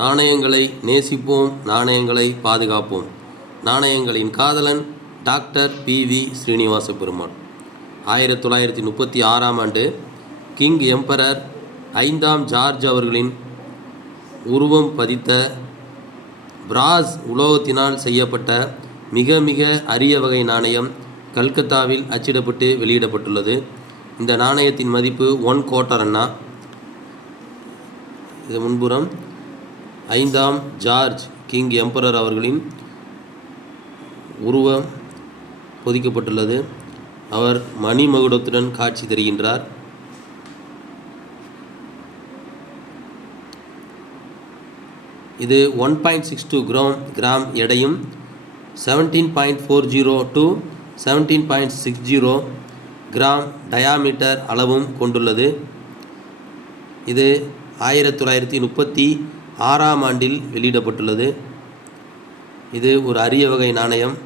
நாணயங்களை நேசிப்போம், நாணயங்களை பாதுகாப்போம். நாணயங்களின் காதலன் டாக்டர் பி.வி. ஸ்ரீனிவாச பெருமாள். 1936ஆம் ஆண்டு கிங் எம்பரர் 5ஆம் ஜார்ஜ் அவர்களின் உருவம் பதித்த பிராஸ் உலோகத்தினால் செய்யப்பட்ட மிக மிக அரிய வகை நாணயம் கல்கத்தாவில் அச்சிடப்பட்டு வெளியிடப்பட்டுள்ளது. இந்த நாணயத்தின் மதிப்பு 1 குவார்ட்டர் அண்ணா. இது முன்புறம் 5ஆம் ஜார்ஜ் கிங் எம்பரர் அவர்களின் உருவம் பொதிக்கப்பட்டுள்ளது. அவர் மணிமகுடத்துடன் காட்சி தருகின்றார். இது 1.62 கிராம் எடையும் 17.40 to 17.60 கிராம் டயாமீட்டர் அளவும் கொண்டுள்ளது. இது 1936ஆம் ஆண்டில் வெளியிடப்பட்டுள்ளது. இது ஒரு அரிய வகை நாணயம்.